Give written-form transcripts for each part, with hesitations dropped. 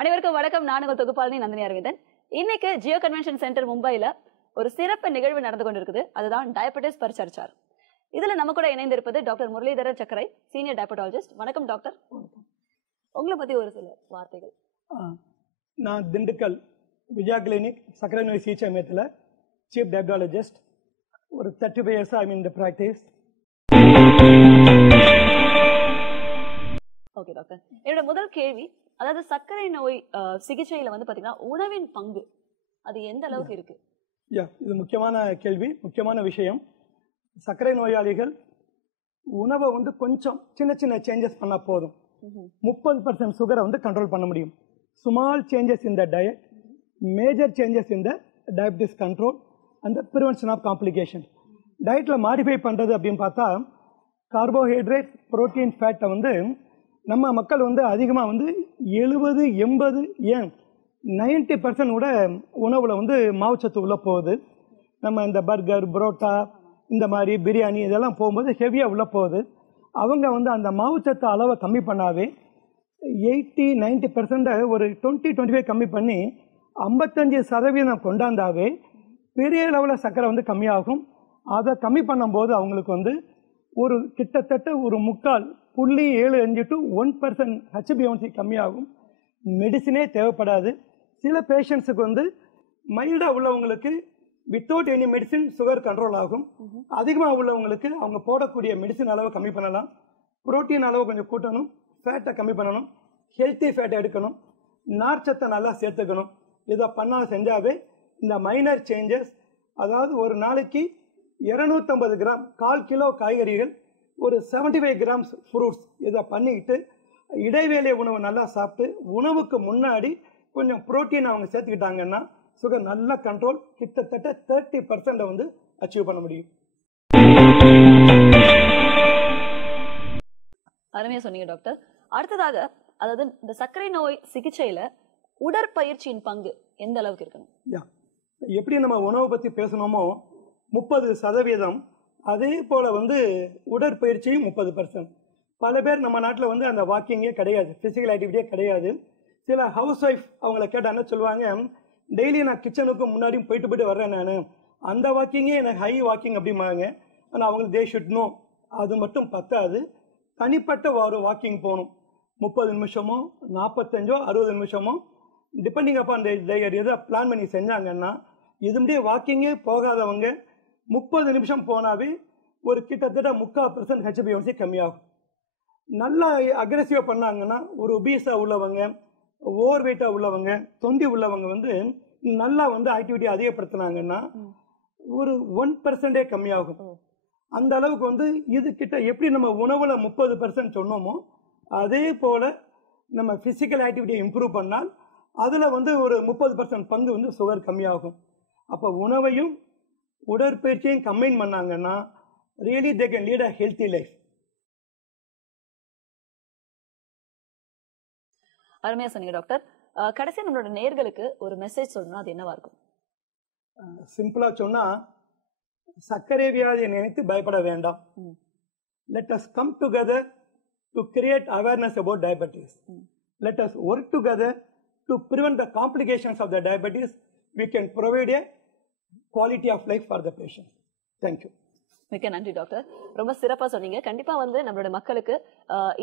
அனைவருக்கும் வணக்கம். நான் உங்கள் தொகுப்பாளனி நந்தினி அரவிந்தன். இன்னைக்கு ஜியோ கன்வென்ஷன் சென்டர் மும்பைல ஒரு சிறப்பு நிகழ்வு நடந்து கொண்டிருக்குது. அதுதான் டயபெட்டிஸ் பர் சர்ச்சார். இதுல நம்ம கூட இணைந்திருப்பது டாக்டர் முரளிதரன் சக்கரை, சீனியர் டயபெட்டாலஜிஸ்ட். வணக்கம் டாக்டர். உங்களை பத்தி ஒரு சில வார்த்தைகள். நான் திண்டுக்கல் விஜயா கிளினிக் சக்கரை நோய் சிகிச்சை மையத்தில் சீஃப் டயபெட்டாலஜிஸ்ட். ஒரு 35 years ஐ மீன் தி பிராக்டிஸ். ஓகே டாக்டர், என்னோட முதல் கேள்வி, அதாவது சர்க்கரை நோய் சிகிச்சையில வந்து பாத்தீங்கன்னா உணவின் பங்கு அது எந்த அளவுக்கு இருக்கு? இது முக்கியமான கேள்வி, முக்கியமான விஷயம். சர்க்கரை நோயாளிகள் உணவை வந்து கொஞ்சம் சின்ன சின்ன சேஞ்சஸ் பண்ணால் போதும். 30% சுகரை வந்து கண்ட்ரோல் பண்ண முடியும். Small changes in the diet, major changes in the diabetes control and prevention of complication. டயட்டில் மாடிஃபை பண்ணுறது அப்படின்னு பார்த்தா கார்போஹைட்ரேட், புரோட்டீன், ஃபேட்டை வந்து நம்ம மக்கள் வந்து அதிகமாக வந்து 70, 80 ஏன் 90% கூட உணவில் வந்து மாவுச்சத்து உள்ளே போகுது. நம்ம இந்த பர்கர், புரோட்டா, இந்த மாதிரி பிரியாணி இதெல்லாம் போகும்போது ஹெவியாக உள்ளே போகுது. அவங்க வந்து அந்த மாவுச்சத்து அளவை கம்மி பண்ணாவே 80-90% ஒரு 20-25 கம்மி பண்ணி 55% கொண்டாந்தாவே பெரிய லெவலில் சர்க்கரை வந்து கம்மியாகும். அதை கம்மி பண்ணும்போது அவங்களுக்கு வந்து ஒரு கிட்டத்தட்ட ஒரு 0.75 to 1% HbA1c கம்மியாகும். மெடிசினே தேவைப்படாது. சில பேஷண்ட்ஸுக்கு வந்து மைல்டாக உள்ளவங்களுக்கு without any medicine sugar control ஆகும். அதிகமாக உள்ளவங்களுக்கு அவங்க போடக்கூடிய மெடிசின் அளவை கம்மி பண்ணலாம். புரோட்டீன் அளவு கொஞ்சம் கூட்டணும், ஃபேட்டை கம்மி பண்ணணும், ஹெல்த்தி ஃபேட்டை எடுக்கணும், நார்ச்சத்தை நல்லா சேர்த்துக்கணும். இதை செஞ்சாவே இந்த மைனர் சேஞ்சஸ், அதாவது ஒரு நாளைக்கு 250 கிராம் 1/4 கிலோ காய்கறிகள், ஒரு 75 கிராம்ஸ் ஃப்ரூட்ஸ், இதை பண்ணிக்கிட்டு இடைவேளை உணவு நல்லா சாப்பிட்டு உணவுக்கு முன்னாடி கொஞ்சம் புரோட்டீன் அவங்க சேர்த்துக்கிட்டாங்கன்னா சுகர் நல்ல கண்ட்ரோல் கிட்டத்தட்ட 30% வந்து அச்சீவ் பண்ண முடியும். அருமையா சொன்னீங்க டாக்டர். அடுத்ததாக, அதாவது இந்த சர்க்கரை நோய் சிகிச்சையில உடற்பயிற்சியின் பங்கு எந்த அளவுக்கு இருக்கணும்? எப்படி நம்ம உணவை பத்தி பேசணுமோ 30%, அதே போல வந்து உடற்பயிற்சியும் 30%. பல பேர் நம்ம நாட்டில் வந்து அந்த வாக்கிங்கே கிடையாது, பிசிக்கல் ஆக்டிவிட்டியே கிடையாது. சில ஹவுஸ் ஒய்ஃப் அவங்கள கேட்டால் என்ன சொல்லுவாங்க, டெய்லி நான் கிச்சனுக்கு முன்னாடியும் போயிட்டு வர்றேன், நான் அந்த வாக்கிங்கே எனக்கு ஹை வாக்கிங் அப்படிம்பாங்க. ஆனால் அவங்களுக்கு தே ஷுட் நோ, அது மட்டும் பத்தாது. தனிப்பட்ட ஒரு வாக்கிங் போகணும். 30 நிமிஷமோ 45 60 நிமிஷமோ டிபெண்டிங் அப்பான் எதை பிளான் பண்ணி செஞ்சாங்கன்னா, இது முடிய வாக்கிங்கே போகாதவங்க 30 நிமிஷம் போனாவே ஒரு கிட்டத்தட்ட 3/4% HbA1c கம்மியாகும். நல்லா அக்ரெசிவாக பண்ணாங்கன்னா, ஒரு ஒபீஸா உள்ளவங்க, ஓவர் வெயிட்டாக உள்ளவங்க, தொந்தி உள்ளவங்க வந்து நல்லா வந்து ஆக்டிவிட்டி அதிகப்படுத்தினாங்கன்னா ஒரு 1% கம்மியாகும். அந்த அளவுக்கு வந்து இது கிட்ட எப்படி நம்ம உணவுல 30% சொன்னோமோ அதே போல நம்ம பிசிக்கல் ஆக்டிவிட்டியை இம்ப்ரூவ் பண்ணால் அதுல வந்து ஒரு 30% பங்கு வந்து சுகர் கம்மியாகும். அப்ப உணவையும் உடற்பயிற்சியும் கம்பைன் பண்ணாங்கன்னா really they can lead a healthy life. அருமையா சொன்னீங்க டாக்டர். கடைசியா நம்மளோட நேயர்களுக்கு ஒரு மெசேஜ் சொல்லணும், அது என்னவா இருக்கும்? சிம்பிளா சொன்னா, சர்க்கரை வியாதியை நினைத்து பயப்பட வேண்டாம். Let us come together to create awareness about diabetes. Let us work together to prevent the complications of the diabetes. We can provide a quality of life for the patient. Thank you. மிக்க நன்றி doctor, ரொம்ப சிறப்பா சொன்னீங்க. கண்டிப்பா வந்து நம்மளோட மக்களுக்கு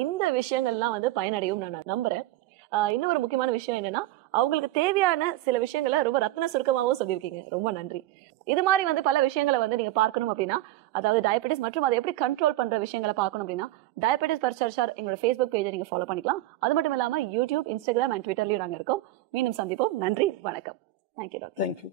இந்த விஷயங்கள்லாம் வந்து பயனடையும் நான் நம்புறேன். இன்னொரு முக்கியமான விஷயம் என்னன்னா, அவங்களுக்கு தேவையான சில விஷயங்களை ரொம்ப ரத்ன சுருக்கமாகவும் சொல்லியிருக்கீங்க. ரொம்ப நன்றி. இது மாதிரி வந்து பல விஷயங்களை வந்து நீங்க பார்க்கணும் அப்படின்னா, அதாவது டயபெட்டிஸ் மற்றும் அதை எப்படி கண்ட்ரோல் பண்ற விஷயங்களை பார்க்கணும் அப்படின்னா, டயபெட்டிஸ் பர் சர்ச்சார் எங்களோட Facebook பேஜை நீங்க ஃபாலோ பண்ணிக்கலாம். அது மட்டும் இல்லாம யூடியூப், இன்ஸ்டாகிராம் அண்ட் ட்விட்டர்லயும் நாங்க இருக்கோம். மீண்டும் சந்திப்போம். நன்றி, வணக்கம். Thank you doctor. தேங்க்யூ.